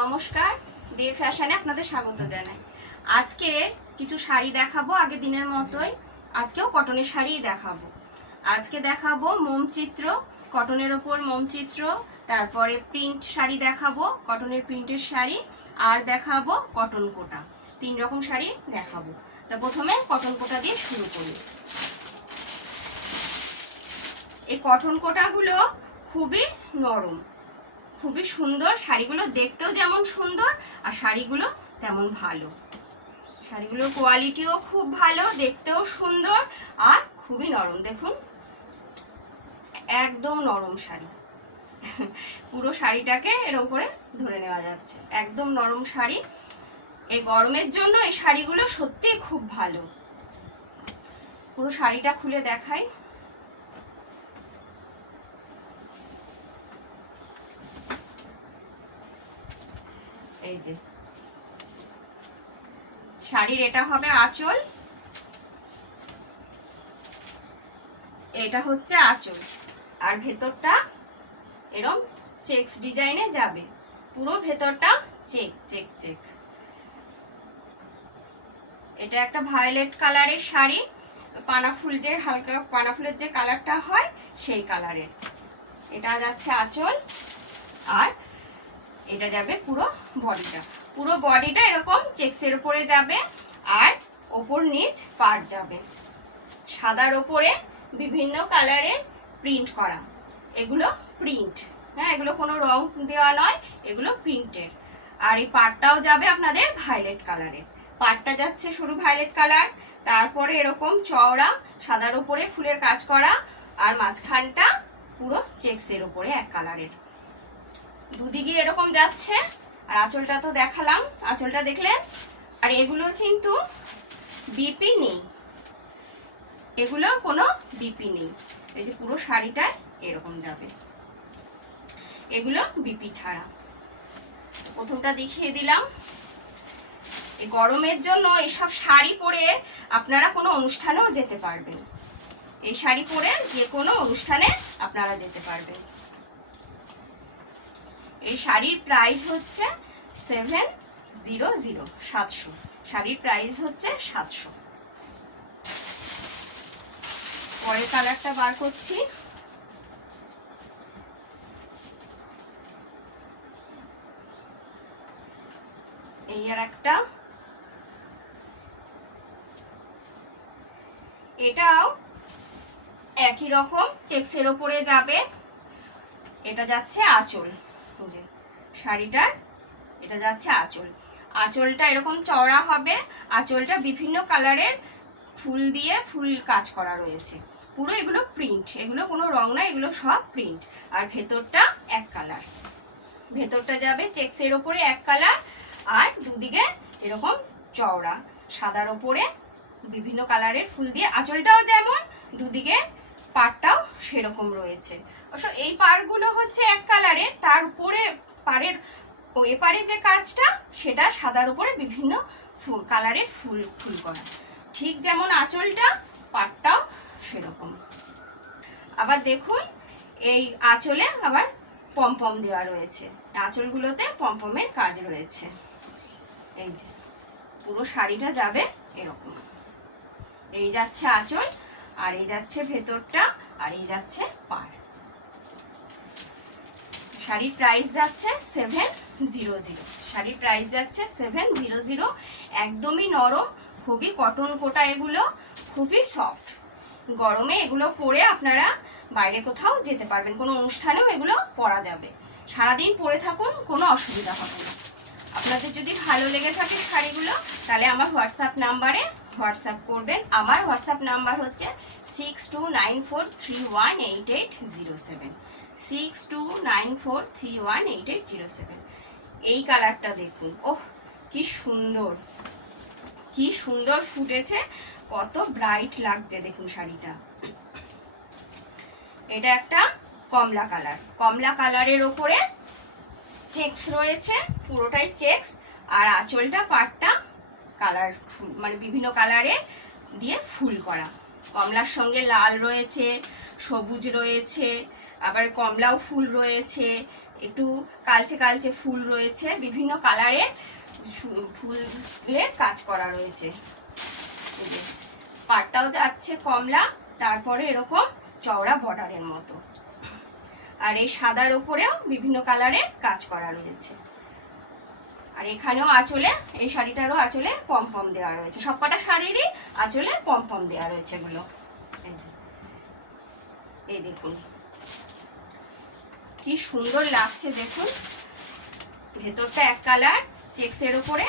নমস্কার, দে ফ্যাশনে আপনাদের স্বাগত জানাই। আজকে কিছু শাড়ি দেখাবো আগের দিনের মতোই। আজকেও কটনের শাড়িই দেখাবো। আজকে দেখাবো মোমচিত্র, কটনের ওপর মোমচিত্র, তারপরে প্রিন্ট শাড়ি দেখাবো, কটনের প্রিন্টের শাড়ি, আর দেখাবো কটন কোটা। 3 রকম শাড়ি দেখাবো। তা প্রথমে কটন কোটা দিয়ে শুরু করি। এই কটন কোটাগুলো খুবই নরম, খুবই সুন্দর। শাড়িগুলো দেখতেও যেমন সুন্দর আর শাড়িগুলো তেমন ভালো। শাড়িগুলোর কোয়ালিটিও খুব ভালো, দেখতেও সুন্দর আর খুবই নরম। দেখুন, একদম নরম শাড়ি। পুরো শাড়িটাকে এরকম করে ধরে নেওয়া যাচ্ছে, একদম নরম শাড়ি। এই গরমের জন্য এই শাড়িগুলো সত্যি খুব ভালো। পুরো শাড়িটা খুলে দেখাই। এই যে শাড়ির এটা হবে আঁচল, এটা হচ্ছে আঁচল, আর ভেতরটা এরকম চেকস ডিজাইনে যাবে। পুরো ভেতরটা চেক চেক চেক। এটা একটা ভায়োলেট কালারের শাড়ি, পানাফুল যে হালকা পানাফুলের যে কালারটা হয় সেই কালারের। এটা যাচ্ছে আঁচল, আর এটা যাবে পুরো বডিটা। পুরো বডিটা এরকম চেকসের উপরে যাবে, আর ওপর নিচ পাড় যাবে। সাদার ওপরে বিভিন্ন কালারের প্রিন্ট করা। এগুলো প্রিন্ট, হ্যাঁ, এগুলো কোনো রং দেওয়া নয়, এগুলো প্রিন্টের। আর এই পাড়টাও যাবে আপনাদের ভায়োলেট কালারের। পাড়টা যাচ্ছে শুরু ভায়োলেট কালার, তারপরে এরকম চওড়া সাদার উপরে ফুলের কাজ করা, আর মাঝখানটা পুরো চেকসের উপরে এক কালারের। দুদিকে এরকম যাচ্ছে। আর আঁচলটা তো দেখালাম, আঁচলটা দেখলেন। আর এগুলোর কিন্তু বিপি নেই, এগুলো কোনো বিপি নেই। এই যে পুরো শাড়িটায় এরকম যাবে, এগুলো বিপি ছাড়া। প্রথমটা দেখিয়ে দিলাম। এই গরমের জন্য এইসব শাড়ি পরে আপনারা কোনো অনুষ্ঠানেও যেতে পারবেন। এই শাড়ি পরে যে কোনো অনুষ্ঠানে আপনারা যেতে পারবেন। এই শাড়ির প্রাইস হচ্ছে 700, 700। শাড়ির প্রাইস হচ্ছে 700। পরের কালারটা বার করছি। এই আর একটা, এটাও একই রকম চেকসের ওপরে যাবে। এটা যাচ্ছে আঁচল, শাড়িটার এটা যাচ্ছে আঁচল। আঁচলটা এরকম চওড়া হবে। আঁচলটা বিভিন্ন কালারের ফুল দিয়ে ফুল কাজ করা রয়েছে। পুরো এগুলো প্রিন্ট, এগুলো কোনো রং না, এগুলো সব প্রিন্ট। আর ভেতরটা এক কালার, ভেতরটা যাবে চেকসের ওপরে এক কালার, আর দুদিকে এরকম চওড়া সাদার ওপরে বিভিন্ন কালারের ফুল দিয়ে। আঁচলটাও যেমন, দুদিকে পাড়টাও সেরকম রয়েছে। অবশ্য এই পাড়গুলো হচ্ছে এক কালারের, তার উপরে পাড়ের এপারে যে কাজটা সেটা সাদার উপরে বিভিন্ন কালারের ফুল ফুল করা। ঠিক যেমন আঁচলটা, পাড়টাও সেরকম। আবার দেখুন, এই আঁচলে আবার পমপম দেওয়া রয়েছে। আঁচলগুলোতে পমপমের কাজ রয়েছে। এই যে পুরো শাড়িটা যাবে এরকম। এই যাচ্ছে আঁচল, আর এই যাচ্ছে ভেতরটা, আর এই যাচ্ছে পাড়। শাড়ির প্রাইস যাচ্ছে 700। শাড়ির প্রাইস যাচ্ছে 700। একদমই নরম, খুবই কটন কোটা, এগুলো খুবই সফট। গরমে এগুলো পরে আপনারা বাইরে কোথাও যেতে পারবেন, কোনো অনুষ্ঠানেও এগুলো পরা যাবে। সারাদিন পরে থাকুন, কোনো অসুবিধা হবে না। আপনাদের যদি ভালো লেগে থাকে শাড়িগুলো, তাহলে আমার হোয়াটসঅ্যাপ নাম্বারে হোয়াটসঅ্যাপ করবেন। আমার হোয়াটসঅ্যাপ নাম্বার হচ্ছে 6294318807, 6294318807। এই কালারটা দেখুন, ওহ কি সুন্দর, কি সুন্দর ফুটেছে, কত ব্রাইট লাগছে দেখুন শাড়িটা। এটা একটা কমলা কালার, কমলা কালারের ওপরে চেকস রয়েছে, পুরোটাই চেকস। আর আঁচলটা পাড়টা কালার মানে বিভিন্ন কালারে দিয়ে ফুল করা। কমলার সঙ্গে লাল রয়েছে, সবুজ রয়েছে, আবার কমলাও ফুল রয়েছে, একটু কালচে কালচে ফুল রয়েছে, বিভিন্ন কালারের ফুলের কাজ করা রয়েছে। পাটটাও যাচ্ছে কমলা, তারপরে এরকম চওড়া বর্ডারের মতো, আর এই সাদার উপরেও বিভিন্ন কালারের কাজ করা রয়েছে। আর এখানেও আঁচলে, এই শাড়িটারও আঁচলে পমপম দেওয়া রয়েছে, সবকটা শাড়িরই আঁচলে পমপম দেওয়া রয়েছে এগুলো। এই দেখুন কি সুন্দর লাগছে, দেখুন ভেতরটা এক কালার চেক্সের উপরে,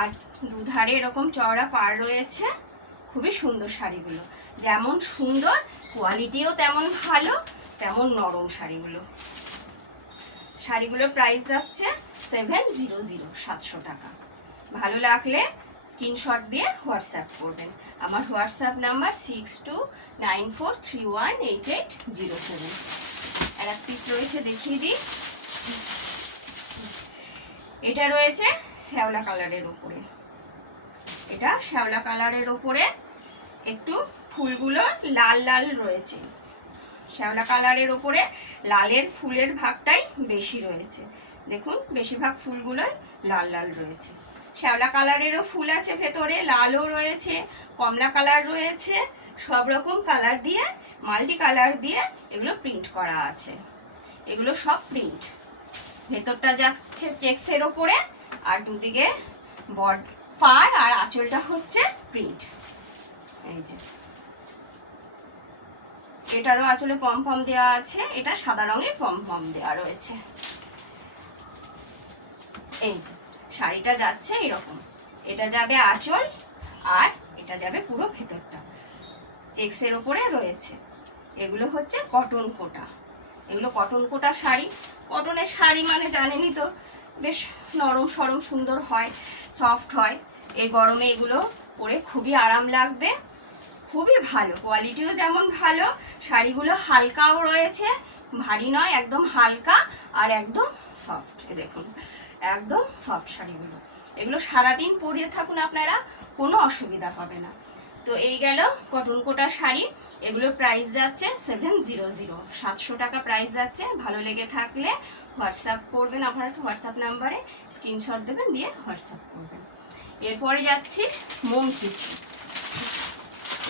আর দুধারে এরকম চওড়া পাড় রয়েছে। খুবই সুন্দর শাড়িগুলো, যেমন সুন্দর কোয়ালিটিও তেমন ভালো, তেমন নরম শাড়িগুলো। শাড়িগুলোর প্রাইস যাচ্ছে 700, 700 টাকা। ভালো লাগলে স্ক্রিনশট দিয়ে হোয়াটসঅ্যাপ করবেন। আমার হোয়াটসঅ্যাপ নাম্বার 6294318807। আর এক পিস রয়েছে, দেখিয়ে দিই। এটা রয়েছে শ্যাওলা কালারের উপরে, এটা শ্যাওলা কালারের উপরে একটু ফুলগুলো লাল লাল রয়েছে। শ্যাওলা কালারের উপরে লালের ফুলের ভাগটাই বেশি রয়েছে, দেখুন বেশিরভাগ ফুলগুলোই লাল লাল রয়েছে। শ্যাওলা কালারেরও ফুল আছে ভেতরে, লালও রয়েছে, কমলা কালার রয়েছে, সব রকম কালার দিয়ে, মাল্টি কালার দিয়ে এগুলো প্রিন্ট করা আছে। এগুলো সব প্রিন্ট। ভেতরটা যাচ্ছে চেক্সের ওপরে, আর দুদিকে পাড় আর আঁচলটা হচ্ছে প্রিন্ট। এই যে এটারও আঁচলে পমপম দেওয়া আছে, এটা সাদা রঙের পমপম দেওয়া রয়েছে। এই শাড়িটা যাচ্ছে এরকম, এটা যাবে আঁচল আর এটা যাবে পুরো ভেতরটা, চেক্সের উপরে রয়েছে। এগুলো হচ্ছে কটন কোটা, এগুলো কটন কোটা শাড়ি। কটনের শাড়ি মানে জানেনই তো, বেশ নরম সরম সুন্দর হয়, সফট হয়। এই গরমে এগুলো পরে খুবই আরাম লাগবে, খুবই ভালো, কোয়ালিটিও যেমন ভালো, শাড়িগুলো হালকাও রয়েছে, ভারী নয়, একদম হালকা আর একদম সফট। দেখুন একদম সফট শাড়িগুলো, এগুলো সারাদিন পরিয়ে থাকুন আপনারা, কোনো অসুবিধা হবে না। তো এই গেল কটন কোটা শাড়ি, এগুলোর প্রাইস যাচ্ছে 700, 700 টাকা প্রাইস যাচ্ছে। ভালো লেগে থাকলে হোয়াটসঅ্যাপ করবেন, আপনার হোয়াটসঅ্যাপ নাম্বারে স্ক্রিনশট দেবেন, দিয়ে হোয়াটসঅ্যাপ করবেন। এরপরে যাচ্ছি মোম চিঠি।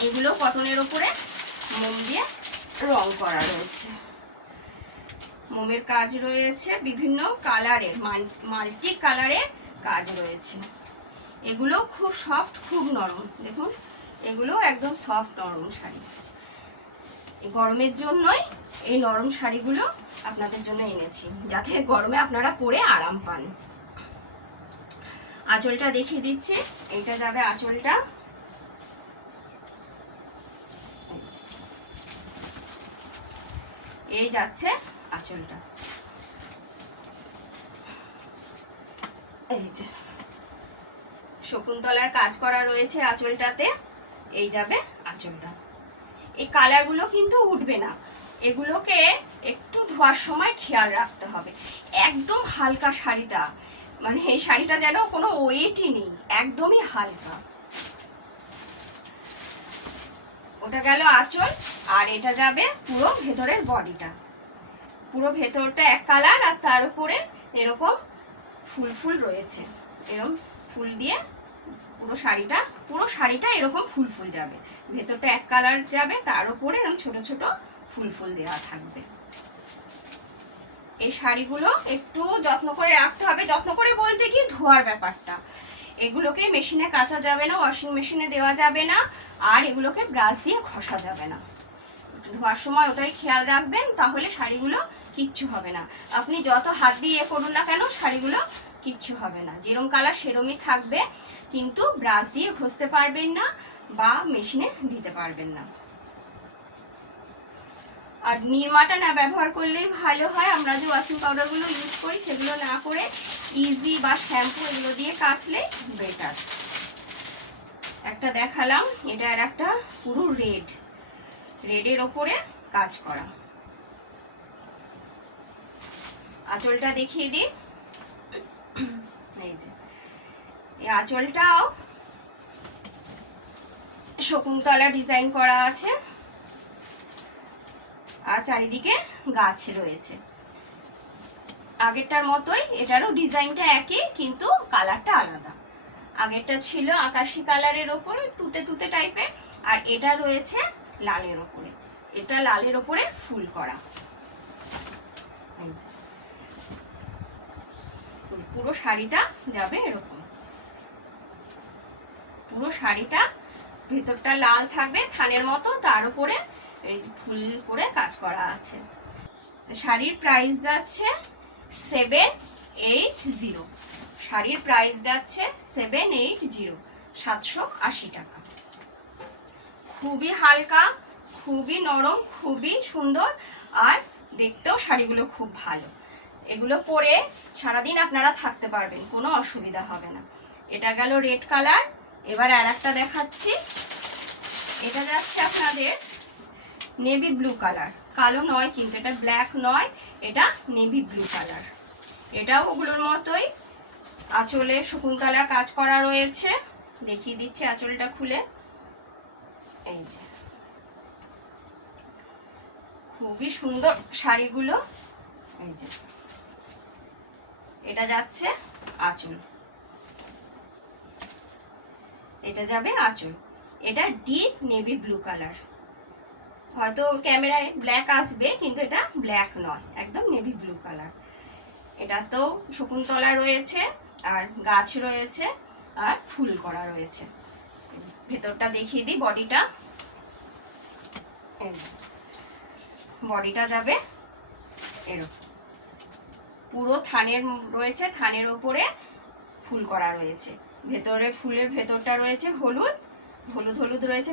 এগুলো কটনের উপরে মোম দিয়ে রং করা রয়েছে, মোমের কাজ রয়েছে, বিভিন্ন কালারের মাল্টি কালারের কাজ রয়েছে। এগুলো খুব সফট, খুব নরম, দেখুন এগুলো একদম সফট নরম শাড়ি। এই গরমের জন্যই এই নরম শাড়িগুলো আপনাদের জন্য এনেছি, যাতে গরমে আপনারা পরে আরাম পান। আঁচলটা দেখিয়ে দিচ্ছি, এইটা যাবে আঁচলটা, এই যাচ্ছে আঁচলটা। এই যে শকুন্তলার কাজ করা রয়েছে আঁচলটাতে, এই যাবে আঁচলটা। এই কালারগুলো কিন্তু উঠবে না, এগুলোকে একটু ধোয়ার সময় খেয়াল রাখতে হবে। একদম হালকা শাড়িটা, মানে এই শাড়িটা যেন কোনো ওয়েটই নেই, একদমই হালকা। ওটা গেল আঁচল, আর এটা যাবে পুরো ভেতরের বডিটা। পুরো ভেতরটা এক কালার, আর তার উপরে এরকম ফুল ফুল রয়েছে, এরকম ফুল দিয়ে পুরো শাড়িটা এরকম ফুল ফুল যাবে। ভেতরটা এক কালার যাবে, তার উপরে এরকম ছোট ছোট ফুল ফুল দেওয়া থাকবে। এই শাড়িগুলো একটু যত্ন করে রাখতে হবে, যত্ন করে বলতে কি ধোয়ার ব্যাপারটা। এগুলোকে মেশিনে কাচা যাবে না, ওয়াশিং মেশিনে দেওয়া যাবে না, আর এগুলোকে ব্রাশ দিয়ে ঘষা যাবে না। ধোয়ার সময় ওটাই খেয়াল রাখবেন, তাহলে শাড়িগুলো কিচ্ছু হবে না। আপনি যত হাত দিয়ে করুন না কেন, শাড়িগুলো কিচ্ছু হবে না, যেরকম কালার সেরমই থাকবে, কিন্তু ব্রাশ দিয়ে ঘষতে পারবেন না বা মেশিনে দিতে পারবেন না। আর নিরমাটা না ব্যবহার করলেই ভালো হয়। আমরা যে ওয়াশিং পাউডারগুলো ইউজ করি সেগুলো না করে ইজি বা শ্যাম্পু এগুলো দিয়ে কাচলে বেটার। একটা দেখালাম, এটা আর একটা পুরো রেডের ওপরে কাজ করা। আঁচলটা দেখিয়ে দিই, এই যে এই আঁচলটাও শকুন্তলা ডিজাইন করা আছে, আর চারিদিকে গাছ রয়েছে। আগেরটার মতোই, এটারও ডিজাইনটা একই কিন্তু কালারটা আলাদা। আগেরটা ছিল আকাশি কালারের ওপরে তুতে তুতে টাইপের, আর এটা রয়েছে লালের ওপরে। এটা লালের ওপরে ফুল করা। পুরো শাড়িটা যাবে এরকম, পুরো শাড়িটা ভেতরটা লাল থাকবে থানের মতো, তার উপরে এই ফুল করে কাজ করা আছে। শাড়ির প্রাইস যাচ্ছে 780। শাড়ির প্রাইস যাচ্ছে 780, 780 টাকা। খুবই হালকা, খুবই নরম, খুবই সুন্দর, আর দেখতেও শাড়িগুলো খুব ভালো। এগুলো পরে সারাদিন আপনারা থাকতে পারবেন, কোনো অসুবিধা হবে না। এটা গেল রেড কালার। এবার আর একটা দেখাচ্ছি। এটা যাচ্ছে আপনাদের নেভি ব্লু কালার। কালো নয় কিন্তু, এটা ব্ল্যাক নয়, এটা নেভি ব্লু কালার। এটাও ওগুলোর মতোই আঁচলে শকুন্তলার কাজ করা রয়েছে। দেখিয়ে দিচ্ছি আঁচলটা খুলে। এই যে খুবই সুন্দর শাড়িগুলো। এই যে এটা যাচ্ছে আঁচল, এটা যাবে আঁচল। এটা ডিপ নেভি ব্লু কালার। হয়তো ক্যামেরায় ব্ল্যাক আসবে কিন্তু এটা ব্ল্যাক নয়, একদম নেভি ব্লু কালার। এটা তো শকুন্তলা রয়েছে, আর গাছ রয়েছে, আর ফুল করা রয়েছে। ভেতরটা দেখিয়ে দিই। বডিটা, বডিটা যাবে এরকম, পুরো থানের রয়েছে, থানের ওপরে ফুল করা রয়েছে। ভেতরে ফুলের ভেতরটা রয়েছে হলুদ, হলুদ হলুদ রয়েছে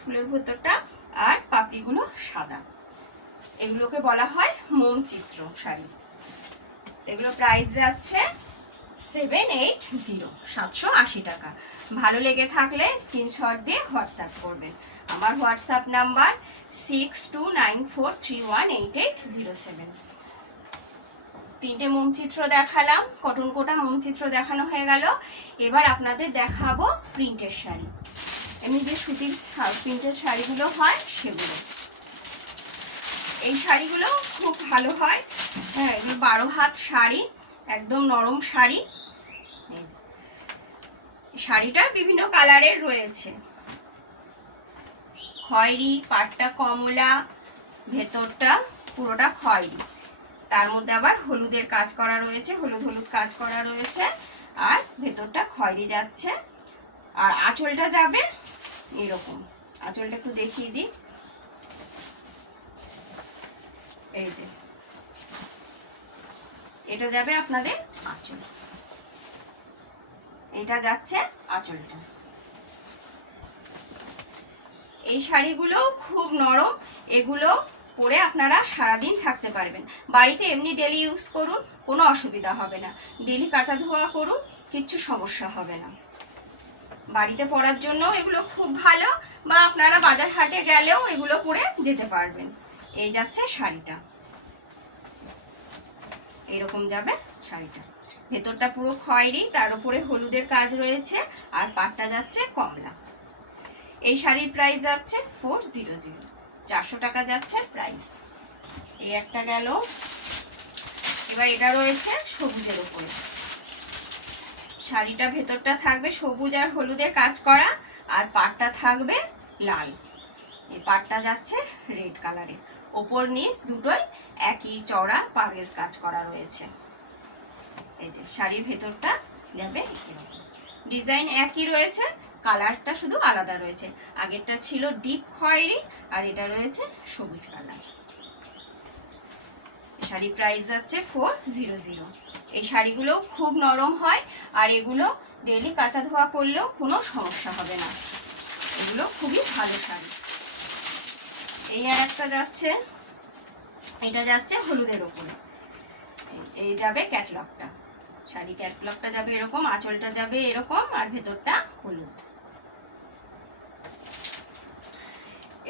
ফুলের ভেতরটা, আর পাপড়িগুলো সাদা। এগুলোকে বলা হয় মোম চিত্র শাড়ি। এগুলো প্রাইস যাচ্ছে 780, 780 টাকা। ভালো লেগে থাকলে স্ক্রিনশট দিয়ে হোয়াটসঅ্যাপ করবেন। আমার হোয়াটসঅ্যাপ নাম্বার 6294318807। তিনটে মোমচিত্র দেখালাম, কটন কোটা মোমচিত্র দেখানো হয়ে গেল। এবার আপনাদের দেখাবো প্রিন্টের শাড়ি। এমনি যে সুতির প্রিন্টের শাড়িগুলো হয় সেগুলো। এই শাড়িগুলো খুব ভালো হয়। হ্যাঁ, এগুলো 12 হাত শাড়ি, একদম নরম শাড়ি। শাড়িটা বিভিন্ন কালারের রয়েছে, খয়েরি, পাটটা কমলা, ভেতরটা পুরোটা খয়েরি, তার মধ্যে আবার হলুদের কাজ করা রয়েছে, হলুদ হলুদ কাজ করা রয়েছে, আর ভেতরটা খয়েরি যাচ্ছে। আর আঁচলটা যাবে এরকম। আঁচলটা একটু দেখিয়ে দিই। এই যে এটা যাবে আপনাদের আঁচল, এটা যাচ্ছে আঁচলটা। এই শাড়িগুলো খুব নরম, এগুলো পরে আপনারা সারাদিন থাকতে পারবেন। বাড়িতে এমনি ডেলি ইউজ করুন, কোনো অসুবিধা হবে না। ডেলি কাচা ধোয়া করুন, কিচ্ছু সমস্যা হবে না। বাড়িতে পরার জন্য এগুলো খুব ভালো, বা আপনারা বাজার হাটে গেলেও এগুলো পরে যেতে পারবেন। এই যাচ্ছে শাড়িটা, এরকম যাবে শাড়িটা। ভেতরটা পুরো খয়েরি, তার উপরে হলুদের কাজ রয়েছে, আর পাটটা যাচ্ছে কমলা। এই শাড়ির প্রাইস যাচ্ছে 400, 400 টাকা যাচ্ছে প্রাইস। এই একটা গেল। এবার এটা রয়েছে সবুজের উপরে। শাড়িটা ভেতরটা থাকবে সবুজ আর হলুদের কাজ করা, আর পাটটা থাকবে লাল। এই পাটটা যাচ্ছে রেড কালারের, ওপর নিচ দুটোই একই চওড়া পাড়ের কাজ করা রয়েছে। এই যে শাড়ির ভেতরটা যাবে এরকম, ডিজাইন একই রয়েছে, কালারটা শুধু আলাদা রয়েছে। আগেরটা ছিল ডিপ খয়েরি, আর এটা রয়েছে সবুজ কালার। শাড়ি প্রাইস যাচ্ছে 400। এই শাড়িগুলো খুব নরম হয়, আর এগুলো ডেলি কাঁচা ধোয়া করলেও কোনো সমস্যা হবে না। এগুলো খুবই ভালো শাড়ি। এই আর একটা যাচ্ছে, এটা যাচ্ছে হলুদের ওপরে। এই যাবে ক্যাটলগটা, শাড়ি ক্যাটলগটা যাবে এরকম, আঁচলটা যাবে এরকম, আর ভেতরটা হলুদ।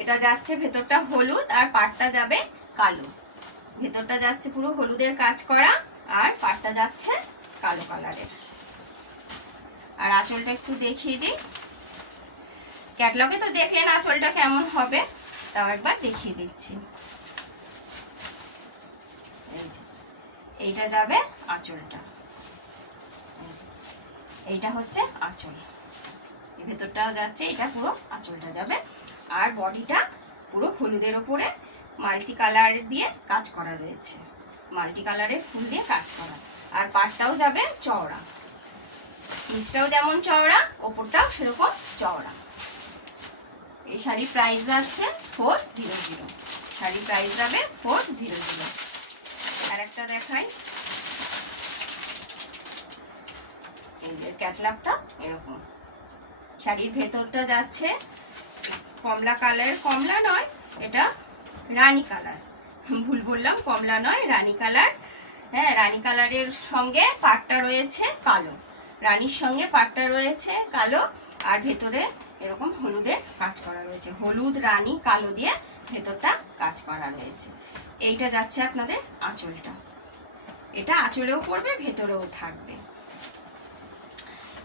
এটা যাচ্ছে ভেতরটা হলুদ, আর পাটটা যাবে কালো। ভেতরটা যাচ্ছে পুরো হলুদের কাজ করা, আর পাটটা যাচ্ছে কালো কালারের। আর আঁচলটা একটু দেখিয়ে দিই। ক্যাটলগে তো দেখলেন আঁচলটা কেমন হবে, তাও একবার দেখিয়ে দিচ্ছি। এইটা যাবে আঁচলটা, এইটা হচ্ছে আঁচল, এই ভেতরটাও যাচ্ছে, এটা পুরো আঁচলটা যাবে। আর বডিটা পুরো হলুদের ওপরে মাল্টি কালার দিয়ে কাজ করা রয়েছে, মাল্টি কালারের ফুল দিয়ে কাজ করা। আর পাড়টাও যাবে চওড়া, নিচটাও যেমন চওড়া ওপরটাও সেরকম চওড়া। এই শাড়ির প্রাইস যাচ্ছে 400, শাড়ির প্রাইস যাবে 400। আর একটা দেখাই, এই যে ক্যাটলগটা এরকম, শাড়ির ভেতরটা যাচ্ছে কমলা কালার, কমলা নয় এটা রানী কালার, ভুল বললাম, কমলা নয় রানী কালার। হ্যাঁ, রানী কালারের সঙ্গে পাটটা রয়েছে কালো, রানীর সঙ্গে পাটটা রয়েছে কালো, আর ভেতরে এরকম হলুদের কাজ করা রয়েছে, হলুদ রানী কালো দিয়ে ভেতরটা কাজ করা রয়েছে। এইটা যাচ্ছে আপনাদের আঁচলটা, এটা আঁচলেও পড়বে ভেতরেও থাকবে।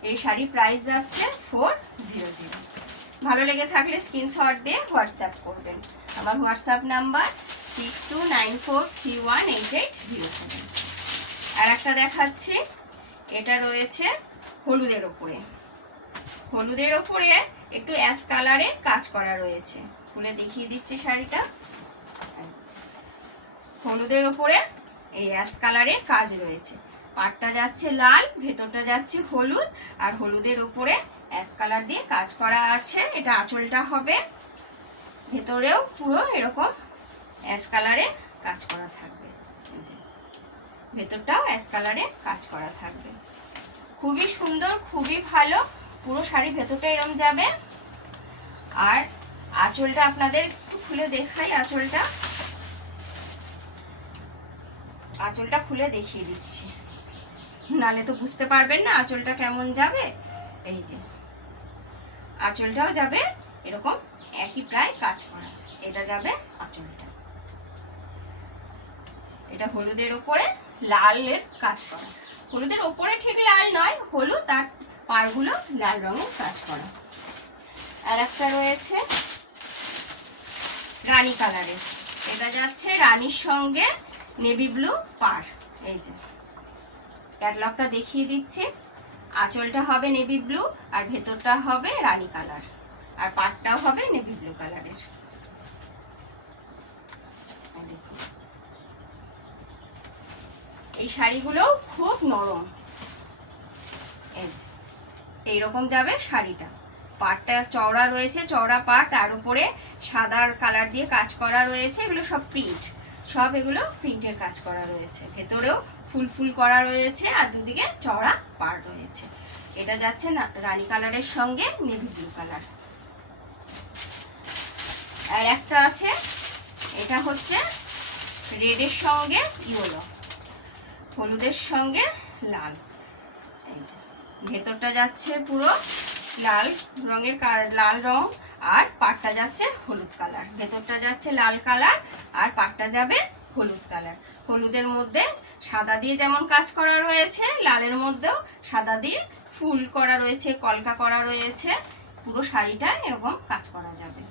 এই শাড়ির প্রাইস যাচ্ছে 400। ভালো লেগে থাকলে স্ক্রিনশট দিয়ে হোয়াটসঅ্যাপ করবেন। আমার হোয়াটসঅ্যাপ নাম্বার 6294318807। আর একটা দেখাচ্ছি, এটা রয়েছে হলুদের ওপরে, হলুদের ওপরে একটু অ্যাশ কালারের কাজ করা রয়েছে, খুলে দেখিয়ে দিচ্ছি শাড়িটা। হলুদের ওপরে এই অ্যাশ কালারের কাজ রয়েছে, পাটটা যাচ্ছে লাল, ভেতরটা যাচ্ছে হলুদ, আর হলুদের ওপরে অ্যাশ কালার দিয়ে কাজ করা আছে। এটা আঁচলটা হবে, ভেতরেও পুরো এরকম অ্যাশ কালারে কাজ করা থাকবে, ভেতরটাও অ্যাশ কালারে কাজ করা থাকবে। খুবই সুন্দর, খুবই ভালো, পুরো শাড়ি ভেতরটা এরকম যাবে। আর আঁচলটা আপনাদের একটু খুলে দেখাই, আঁচলটা খুলে দেখিয়ে দিচ্ছি, নালে তো বুঝতে পারবেন না আঁচলটা কেমন যাবে। এই যে আঁচলটাও যাবে এরকম একই প্রায় কাজ করা, এটা যাবে আঁচলটা, এটা হলুদের ওপরে লালের কাজ করা, হলুদের ওপরে ঠিক লাল নয়, হলুদ আর পাড়গুলো লাল রঙের কাজ করা। আর একটা রয়েছে রানী কালারের, এটা যাচ্ছে রানীর সঙ্গে নেভি ব্লু পাড়। এই যে ক্যাটলগটা দেখিয়ে দিচ্ছি, আঁচলটা হবে নেভি ব্লু, আর ভেতরটা হবে রানী কালার, আর পাড়টাও হবে নেভি ব্লু কালারের। এই শাড়িগুলো খুব নরম, এইরকম যাবে শাড়িটা, পাটটা চওড়া রয়েছে, চওড়া পাট, তার উপরে সাদার কালার দিয়ে কাজ করা রয়েছে, এগুলো সব প্রিন্ট, সব এগুলো প্রিন্টের কাজ করা রয়েছে, ভেতরেও ফুল ফুল করা রয়েছে, আর দুদিকে চওড়া পাট রয়েছে। এটা যাচ্ছে না রানী কালারের সঙ্গে নেভি ব্লু কালার। আর একটা আছে, এটা হচ্ছে রেডের সঙ্গে ইয়েলো, হলুদের সঙ্গে লাল। এই যে ভেতরটা যাচ্ছে পুরো লাল রঙের, লাল রং, আর পাটটা যাচ্ছে হলুদ কালার, ভেতরটা যাচ্ছে লাল কালার, আর পাটটা যাবে হলুদ কালার। হলুদের মধ্যে সাদা দিয়ে যেমন কাজ করা রয়েছে, লালের মধ্যেও সাদা দিয়ে ফুল করা রয়েছে, কলকা করা রয়েছে, পুরো শাড়িটায় এরকম কাজ করা যাবে,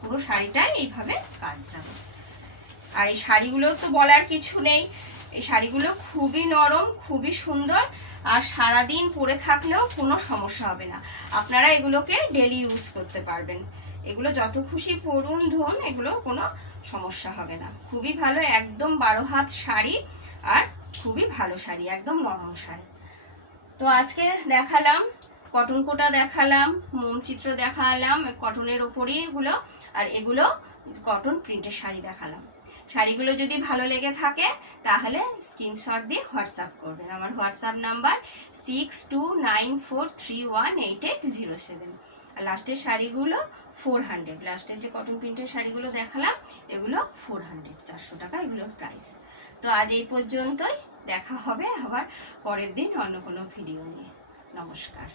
পুরো শাড়িটায় এইভাবে কাজ যাবে। আর এই শাড়িগুলোর তো বলার কিছু নেই, এই শাড়িগুলো খুবই নরম, খুবই সুন্দর, আর সারাদিন পরে থাকলেও কোনো সমস্যা হবে না, আপনারা এগুলোকে ডেলি ইউজ করতে পারবেন, এগুলো যত খুশি পরুন ধরুন, এগুলো কোনো সমস্যা হবে না। খুবই ভালো, একদম 12 হাত শাড়ি, আর খুবই ভালো শাড়ি, একদম নরম শাড়ি। তো আজকে দেখালাম কটন কোটা, দেখালাম মোমচিত্র, দেখালাম কটনের ওপরই এগুলো, আর এগুলো কটন প্রিন্টের শাড়ি দেখালাম। শাড়িগুলো যদি ভালো লেগে থাকে তাহলে স্ক্রিনশট দিয়ে হোয়াটসঅ্যাপ করবেন। আমার হোয়াটসঅ্যাপ নাম্বার 6294318807। আর লাস্টের শাড়িগুলো 400, লাস্টের যে কটন প্রিন্টের শাড়িগুলো দেখালাম এগুলো 400, 400 টাকা এগুলোর প্রাইস। তো আজ এই পর্যন্তই, দেখা হবে আবার পরের দিন অন্য কোনো ভিডিও নিয়ে। নমস্কার।